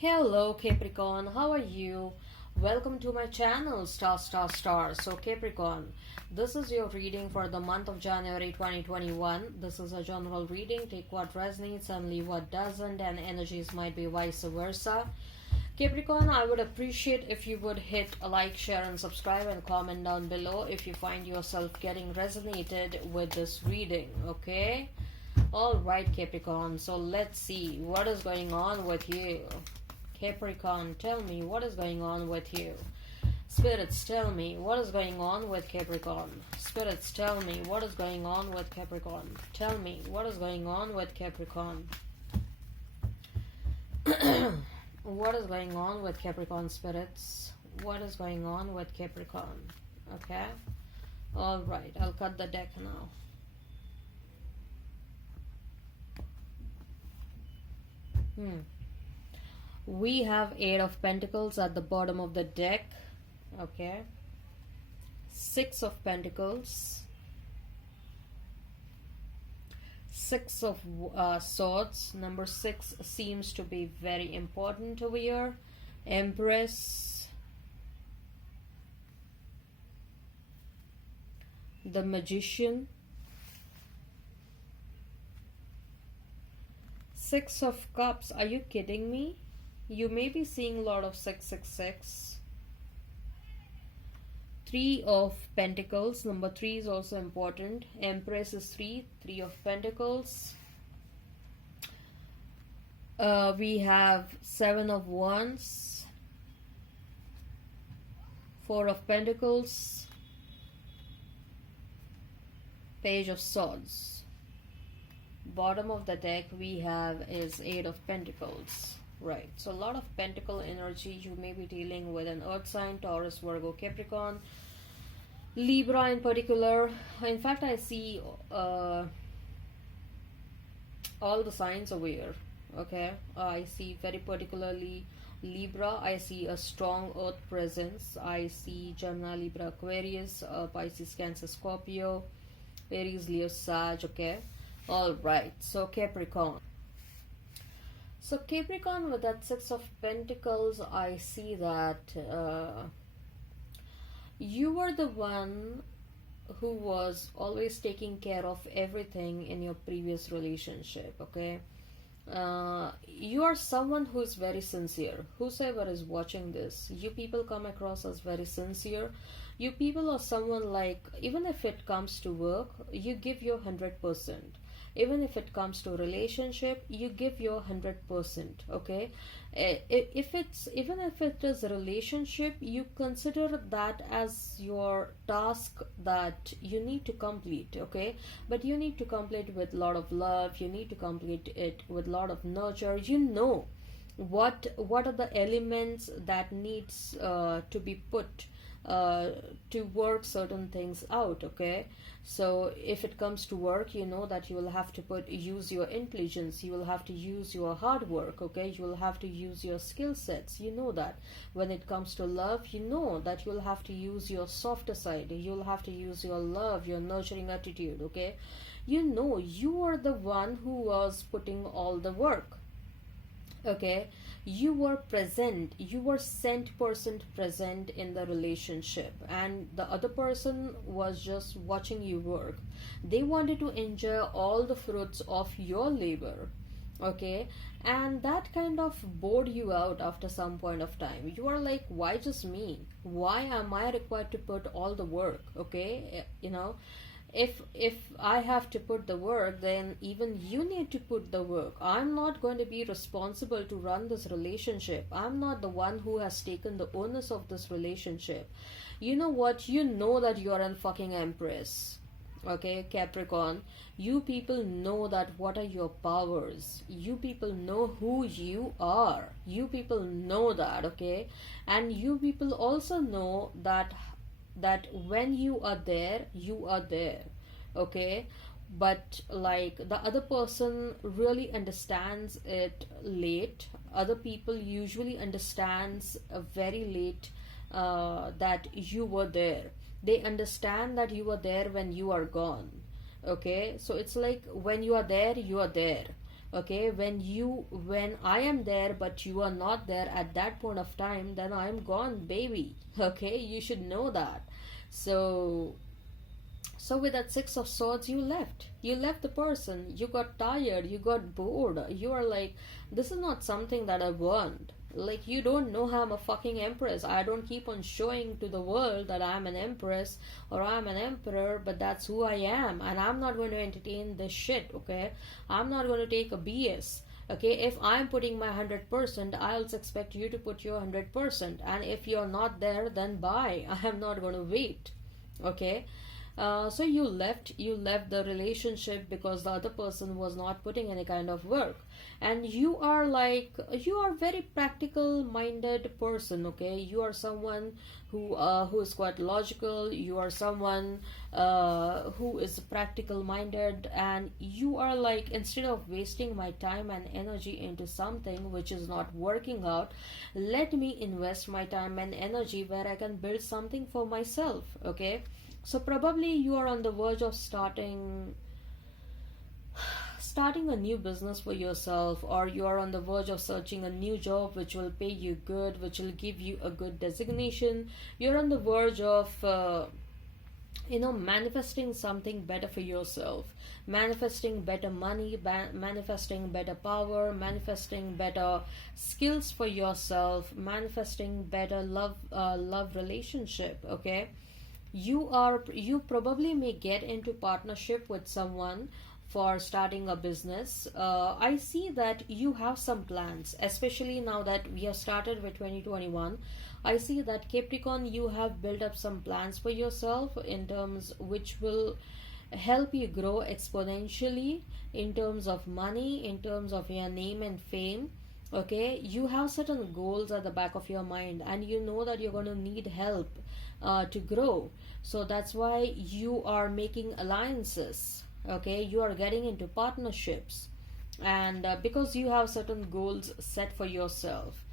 Hello Capricorn, how are you? Welcome to my channel Star. So Capricorn, this is your reading for the month of January 2021. This is a general reading. Take what resonates and leave what doesn't, and energies might be vice versa. Capricorn, I would appreciate if you would hit a like, share and subscribe and comment down below if you find yourself getting resonated with this reading, okay? Alright Capricorn, so let's see what is going on with you. Capricorn, tell me what is going on with you. Spirits, tell me what is going on with Capricorn. Spirits, tell me what is going on with Capricorn. Tell me what is going on with Capricorn. What is going on with Capricorn, spirits? What is going on with Capricorn? Okay. Alright, I'll cut the deck now. We have Eight of Pentacles at the bottom of the deck. Okay. Six of Pentacles. Six of Swords. Number 6 seems to be very important over here. Empress. The Magician. Six of Cups. Are you kidding me? You may be seeing a lot of 666. Three of Pentacles. Number 3 is also important. Empress is 3. 3 of Pentacles. We have 7 of Wands. 4 of Pentacles. Page of Swords. Bottom of the deck we have is 8 of Pentacles. Right, so a lot of pentacle energy. You may be dealing with an earth sign, Taurus, Virgo, Capricorn, Libra in particular. In fact, I see all the signs over here. Okay, I see very particularly Libra. I see a strong earth presence. I see Gemini, Libra, Aquarius, Pisces, Cancer, Scorpio, Aries, Leo, Sag. Okay, all right, so Capricorn. So Capricorn, with that Six of Pentacles, I see that you were the one who was always taking care of everything in your previous relationship, okay? You are someone who is very sincere. Whosoever is watching this, you people come across as very sincere. You people are someone like, even if it comes to work, you give your 100%. Even if it comes to relationship, you give your 100%. Okay, even if it is a relationship, you consider that as your task that you need to complete. Okay, but you need to complete with a lot of love. You need to complete it with a lot of nurture. You know what are the elements that needs to be put to work certain things out. Okay, so if it comes to work, you know that you will have to use your intelligence, you will have to use your hard work. Okay, you will have to use your skill sets. You know that when it comes to love, you know that you will have to use your softer side, you will have to use your love, your nurturing attitude. Okay, you know you are the one who was putting all the work. Okay, you were present, you were 100% present in the relationship, and the other person was just watching you work. They wanted to enjoy all the fruits of your labor. Okay, and that kind of bored you out after some point of time. You are like, why just me? Why am I required to put all the work? Okay, you know, if I have to put the work, then even you need to put the work. I'm not going to be responsible to run this relationship. I'm not the one who has taken the onus of this relationship. You know what? You know that you're a fucking empress. Okay, Capricorn, you people know that what are your powers. You people know who you are. You people know that. Okay, and you people also know that when you are there, you are there. Okay, but like the other person really understands it late. Other people usually understands very late that you were there. They understand that you were there when you are gone. Okay, so it's like when you are there, you are there. Okay, when I am there but you are not there at that point of time, then I am gone, baby. Okay, you should know that. So with that Six of Swords, you left the person, you got tired, you got bored, you are like, this is not something that I want. Like, you don't know how I'm a fucking empress. I don't keep on showing to the world that I'm an empress or I'm an emperor, but that's who I am, and I'm not going to entertain this shit. Okay, I'm not going to take a BS. Okay, if I'm putting my 100%, I'll expect you to put your 100%, and if you're not there, then bye. I am not going to wait. Okay, so you left the relationship because the other person was not putting any kind of work, and you are like, you are very practical minded person. Okay, you are someone who is quite logical. You are someone who is practical minded, and you are like, instead of wasting my time and energy into something which is not working out, let me invest my time and energy where I can build something for myself. Okay, so probably you are on the verge of starting a new business for yourself, or you are on the verge of searching a new job which will pay you good, which will give you a good designation. You're on the verge of manifesting something better for yourself, manifesting better money, manifesting better power, manifesting better skills for yourself, manifesting better love relationship. Okay, you probably may get into partnership with someone for starting a business. I see that you have some plans, especially now that we have started with 2021. I see that, Capricorn, you have built up some plans for yourself in terms which will help you grow exponentially in terms of money, in terms of your name and fame. Okay, you have certain goals at the back of your mind, and you know that you're going to need help to grow. So that's why you are making alliances. Okay, you are getting into partnerships, and because you have certain goals set for yourself.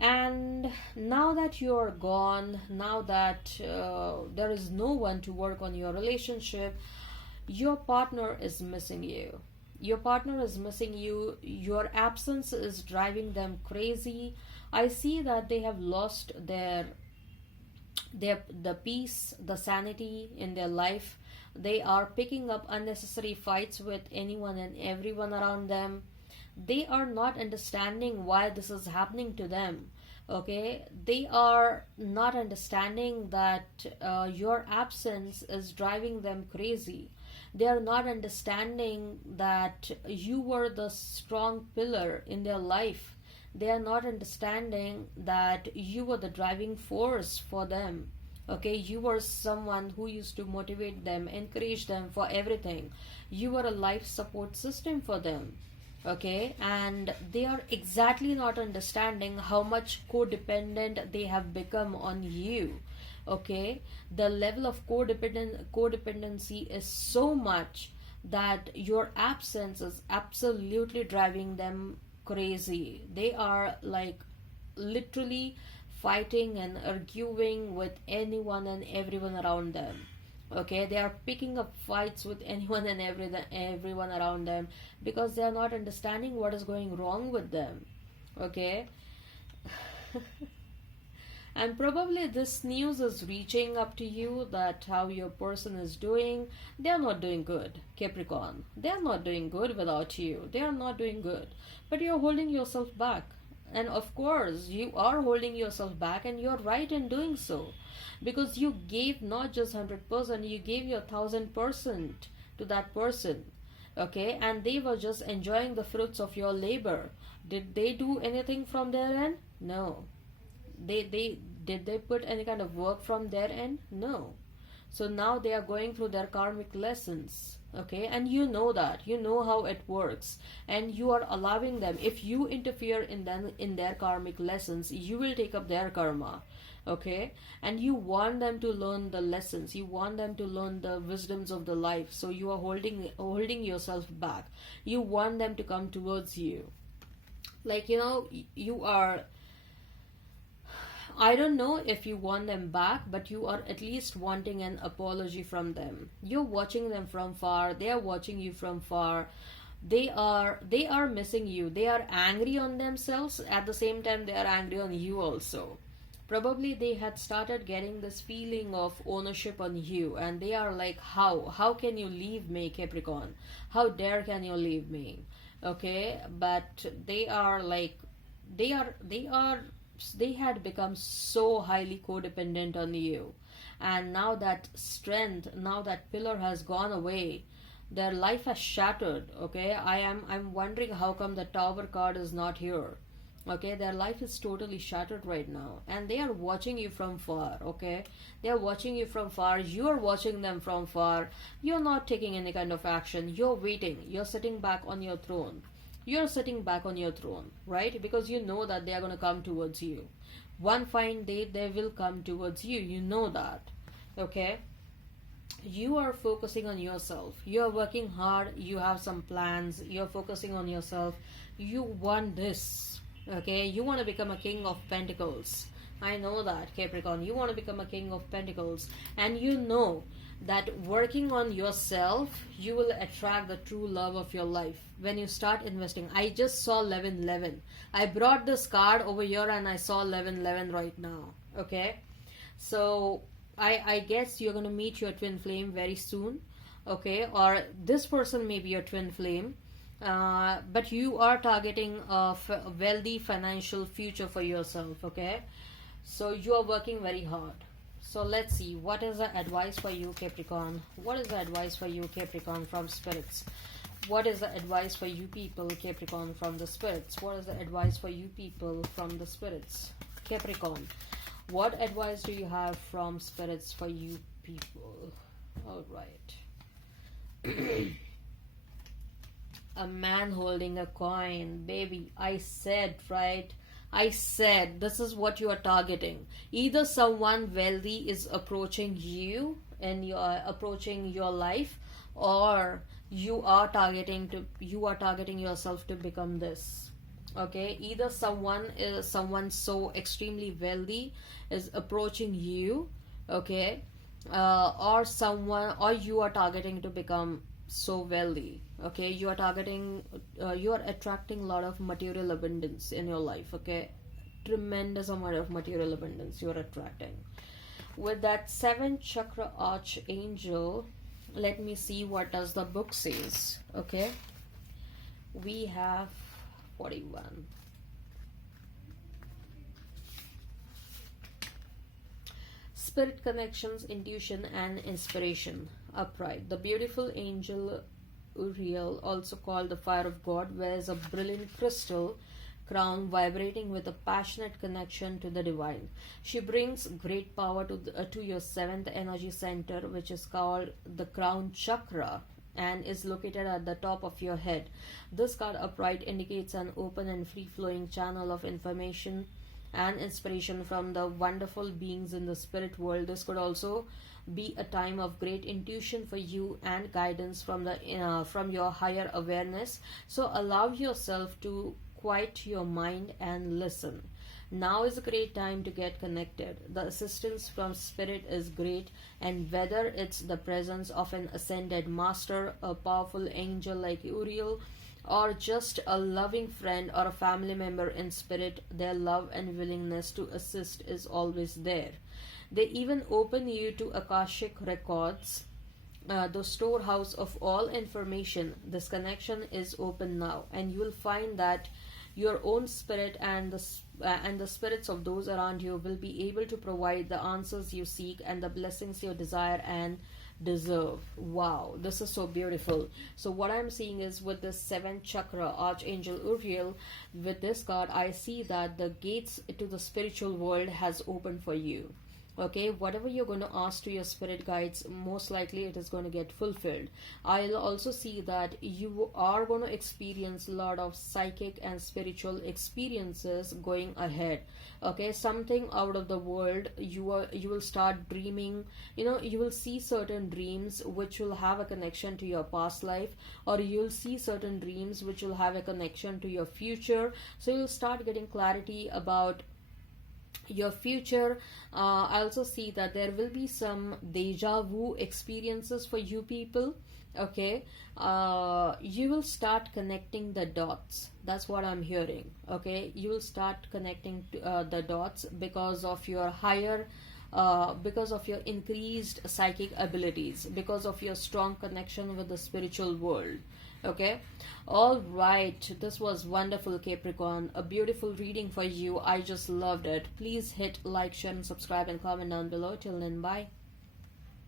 And now that you're gone, now that there is no one to work on your relationship, your partner is missing you. Your partner is missing you. Your absence is driving them crazy. I see that they have lost the peace, the sanity in their life. They are picking up unnecessary fights with anyone and everyone around them. They are not understanding why this is happening to them. Okay, they are not understanding that your absence is driving them crazy. They are not understanding that you were the strong pillar in their life. They are not understanding that you were the driving force for them. Okay, you were someone who used to motivate them, encourage them for everything. You were a life support system for them. Okay, and they are exactly not understanding how much codependent they have become on you. Okay, the level of codependency is so much that your absence is absolutely driving them crazy. They are like literally fighting and arguing with anyone and everyone around them. Okay, they are picking up fights with anyone and everyone around them because they are not understanding what is going wrong with them. Okay. And probably this news is reaching up to you, that how your person is doing. They are not doing good, Capricorn. They are not doing good without you. They are not doing good, but you're holding yourself back. And of course you are holding yourself back, and you're right in doing so, because you gave not just 100%, you gave your 1000% to that person. Okay, and they were just enjoying the fruits of your labor. Did they do anything from their end? No. They did they put any kind of work from their end? No. So now they are going through their karmic lessons. Okay, and you know that, you know how it works, and you are allowing them. If you interfere in them, in their karmic lessons, you will take up their karma. Okay, and you want them to learn the lessons, you want them to learn the wisdoms of the life, so you are holding yourself back. You want them to come towards you, like, you are, I don't know if you want them back, but you are at least wanting an apology from them. You're watching them from far, they are watching you from far. They are missing you. They are angry on themselves. At the same time, they are angry on you also. Probably they had started getting this feeling of ownership on you, and they are like, how can you leave me, Capricorn? How dare can you leave me? Okay, but they are like, they are they had become so highly codependent on you, and now that strength, now that pillar has gone away, their life has shattered. Okay, I'm wondering how come the Tower card is not here. Okay, their life is totally shattered right now, and they are watching you from far. Okay, they are watching you from far, you are watching them from far. You're not taking any kind of action, you're waiting, you're sitting back on your throne. You're sitting back on your throne, right? Because you know that they are going to come towards you. One fine day they will come towards you, you know that. Okay, you are focusing on yourself, you are working hard, you have some plans, you're focusing on yourself. You want this. Okay, you want to become a king of pentacles. I know that, Capricorn, you want to become a king of pentacles, and you know that working on yourself, you will attract the true love of your life when you start investing. I just saw 1111. I brought this card over here and I saw 1111 right now. Okay, so I guess you're going to meet your twin flame very soon. Okay, or this person may be your twin flame. But you are targeting a wealthy financial future for yourself. Okay, so you are working very hard. So let's see, what is the advice for you, Capricorn? What is the advice for you, Capricorn, from spirits? What is the advice for you people, Capricorn, from the spirits? What is the advice for you people from the spirits? Capricorn, what advice do you have from spirits for you people? All right. A man holding a coin, baby. I said, right? I said this is what you are targeting. Either someone wealthy is approaching you and you are approaching your life, or you are targeting yourself to become this. Okay, either someone so extremely wealthy is approaching you. Okay, or you are targeting to become so wealthy. Okay, you are attracting a lot of material abundance in your life. Okay, tremendous amount of material abundance you are attracting with that 7 chakra archangel. Let me see what does the book says. Okay, we have 41. Spirit connections, intuition and inspiration. Upright, the beautiful angel Uriel, also called the fire of God, wears a brilliant crystal crown vibrating with a passionate connection to the divine. She brings great power to your 7th energy center, which is called the crown chakra and is located at the top of your head. This card upright indicates an open and free-flowing channel of information and inspiration from the wonderful beings in the spirit world. This could also be a time of great intuition for you and guidance from your higher awareness. So allow yourself to quiet your mind and listen. Now is a great time to get connected. The assistance from spirit is great, and whether it's the presence of an ascended master, a powerful angel like Uriel, or just a loving friend or a family member in spirit, their love and willingness to assist is always there. They even open you to Akashic records, the storehouse of all information. This connection is open now, and you will find that your own spirit and the spirits of those around you will be able to provide the answers you seek and the blessings you desire and deserve. Wow, this is so beautiful. So what I'm seeing is, with this 7th chakra archangel Uriel, with this card I see that the gates to the spiritual world has opened for you. Okay, whatever you're going to ask to your spirit guides, most likely it is going to get fulfilled. I'll also see that you are going to experience a lot of psychic and spiritual experiences going ahead. Okay, something out of the world. You will start dreaming. You will see certain dreams which will have a connection to your past life, or you'll see certain dreams which will have a connection to your future. So you'll start getting clarity about your future. I also see that there will be some deja vu experiences for you people. okay, you will start connecting the dots. That's what I'm hearing. Okay, you will start connecting the dots because of your higher because of your increased psychic abilities, because of your strong connection with the spiritual world. Okay, all right, this was wonderful, Capricorn. A beautiful reading for you. I just loved it. Please hit like, share, and subscribe, and comment down below. Till then, bye.